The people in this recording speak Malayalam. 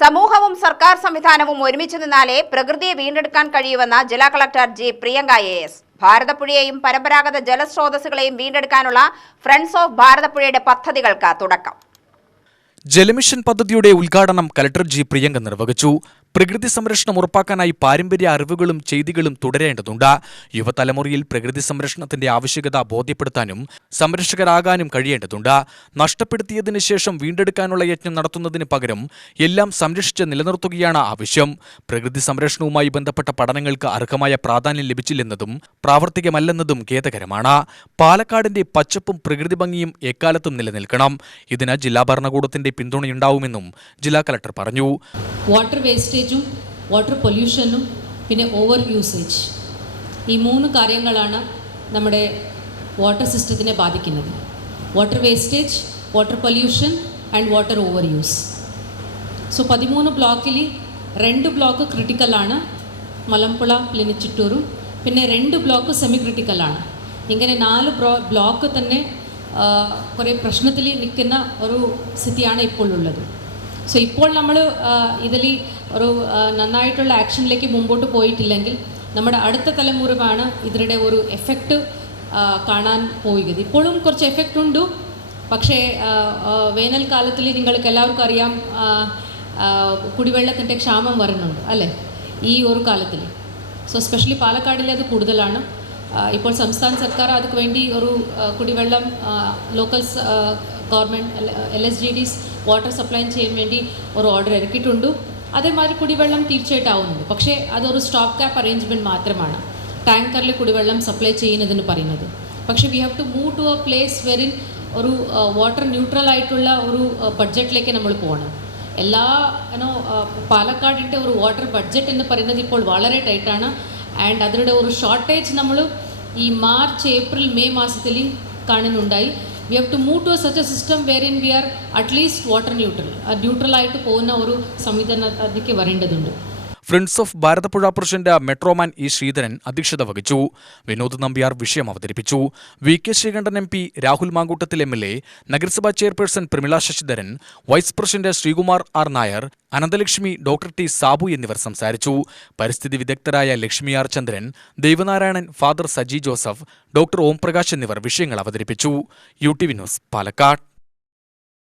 സമൂഹവും സർക്കാർ സംവിധാനവും ഒരുമിച്ച് നിന്നാലേ പ്രകൃതിയെ വീണ്ടെടുക്കാൻ കഴിയുമെന്ന് ജില്ലാ കളക്ടർ ജി പ്രിയങ്ക AS. ഭാരതപ്പുഴയെയും പരമ്പരാഗത ജലസ്രോതസ്സുകളെയും വീണ്ടെടുക്കാനുള്ള ഫ്രണ്ട്സ് ഓഫ് ഭാരതപ്പുഴയുടെ പദ്ധതികൾക്ക് തുടക്കം. ജലമിഷൻ പദ്ധതിയുടെ ഉദ്ഘാടനം കളക്ടർ ജി പ്രിയങ്ക നിർവഹിച്ചു. പ്രകൃതി സംരക്ഷണം ഉറപ്പാക്കാനായി പാരമ്പര്യ അറിവുകളും ചെയ്തികളും തുടരേണ്ടതുണ്ട്. യുവതലമുറയിൽ പ്രകൃതി സംരക്ഷണത്തിന്റെ ആവശ്യകത ബോധ്യപ്പെടുത്താനും സംരക്ഷകരാകാനും കഴിയേണ്ടതുണ്ട്. നഷ്ടപ്പെടുത്തിയതിനു ശേഷം വീണ്ടെടുക്കാനുള്ള യജ്ഞം നടത്തുന്നതിന് പകരം എല്ലാം സംരക്ഷിച്ച് നിലനിർത്തുകയാണ് ആവശ്യം. പ്രകൃതി സംരക്ഷണവുമായി ബന്ധപ്പെട്ട പഠനങ്ങൾക്ക് അർഹമായ പ്രാധാന്യം ലഭിച്ചില്ലെന്നതും പ്രാവർത്തികമല്ലെന്നതും ഖേദകരമാണ്. പാലക്കാടിന്റെ പച്ചപ്പും പ്രകൃതി ഭംഗിയും എക്കാലത്തും നിലനിൽക്കണം. ഇതിന് ജില്ലാ ഭരണകൂടത്തിന്റെ പിന്തുണയുണ്ടാവുമെന്നും ജില്ലാ കളക്ടർ പറഞ്ഞു. വാട്ടർ വേസ്റ്റേജും വാട്ടർ പൊല്യൂഷനും പിന്നെ ഓവർ യൂസേജ്, ഈ മൂന്ന് കാര്യങ്ങളാണ് നമ്മുടെ വാട്ടർ സിസ്റ്റത്തിനെ ബാധിക്കുന്നത്. Water wastage, water pollution and water over use. So 13 ബ്ലോക്കിൽ 2 ബ്ലോക്ക് ക്രിട്ടിക്കലാണ്, മലമ്പുഴ പ്ലിനിച്ചിട്ടൂരും, പിന്നെ 2 ബ്ലോക്ക് സെമി ക്രിട്ടിക്കലാണ്. ഇങ്ങനെ 4 ബ്ലോക്ക് തന്നെ കുറേ പ്രശ്നത്തിൽ നിൽക്കുന്ന ഒരു സ്ഥിതിയാണ് ഇപ്പോൾ ഉള്ളത്. സോ ഇപ്പോൾ നമ്മൾ ഇതിൽ ഒരു നന്നായിട്ടുള്ള ആക്ഷനിലേക്ക് മുമ്പോട്ട് പോയിട്ടില്ലെങ്കിൽ നമ്മുടെ അടുത്ത തലമുറയാണ് ഇതിൻ്റെ ഒരു എഫക്റ്റ് കാണാൻ പോയത്. ഇപ്പോഴും കുറച്ച് എഫക്റ്റ് ഉണ്ട്, പക്ഷേ വേനൽക്കാലത്തിൽ നിങ്ങൾക്ക് എല്ലാവർക്കും അറിയാം കുടിവെള്ളത്തിൻ്റെ ക്ഷാമം വരുന്നുണ്ട് അല്ലേ ഈ ഒരു കാലത്തിൽ. സോ സ്പെഷ്യലി പാലക്കാടിൽ അത് കൂടുതലാണ്. ഇപ്പോൾ സംസ്ഥാന സർക്കാർ അതിന് വേണ്ടി ഒരു കുടിവെള്ളം local government LSGDs water supply ചെയ്യാൻ വേണ്ടി ഒരു ഓർഡർ ഇറക്കിയിട്ടുണ്ട്. അതേമാതിരി കുടിവെള്ളം തീർച്ചയായിട്ടും ആവുന്നുണ്ട്, പക്ഷേ അതൊരു സ്റ്റോപ്പ് ക്യാപ്പ് അറേഞ്ച്മെൻറ്റ് മാത്രമാണ് ടാങ്കറിൽ കുടിവെള്ളം സപ്ലൈ ചെയ്യുന്നതെന്ന് പറയുന്നത്. പക്ഷേ we have to move to a place wherein ഒരു വാട്ടർ ന്യൂട്രൽ ആയിട്ടുള്ള ഒരു ബഡ്ജറ്റിലേക്ക് നമ്മൾ പോകണം. എല്ലാ പാലക്കാടിൻ്റെ ഒരു വാട്ടർ ബഡ്ജറ്റ് എന്ന് പറയുന്നത് ഇപ്പോൾ വളരെ ടൈറ്റാണ്. ആൻഡ് അതിൻ്റെ ഒരു ഷോർട്ടേജ് നമ്മൾ ഈ മാർച്ച് ഏപ്രിൽ മെയ് മാസത്തിൽ കാണുന്നുണ്ടായി. We have to move to such a system wherein we are at least water neutral ആയിട്ട് പോകുന്ന ഒരു സംവിധാനത്തിലേക്ക് വരേണ്ടതുണ്ട്. Friends of Bharathapuzha president metroman E Sreedharan അധ്യക്ഷത വഹിച്ചു. വിനോദ് നമ്പ്യാർ വിഷയം അവതരിപ്പിച്ചു. VK Sreekandan MP, Rahul Mamkootathil MLA, നഗരസഭാ chairperson Pramila Sasidharan, vice president Sreekumar R Nair, Ananthalakshmi, doctor T Sabu എന്നിവർ സംസാരിച്ചു. പരിസ്ഥിതി വിദഗ്ധരായ Lakshmi R Chandran, Devanarayanan, father Saji Joseph, doctor Om Prakash എന്നിവർ വിഷയങ്ങൾ അവതരിപ്പിച്ചു. UTV news, Palakkad.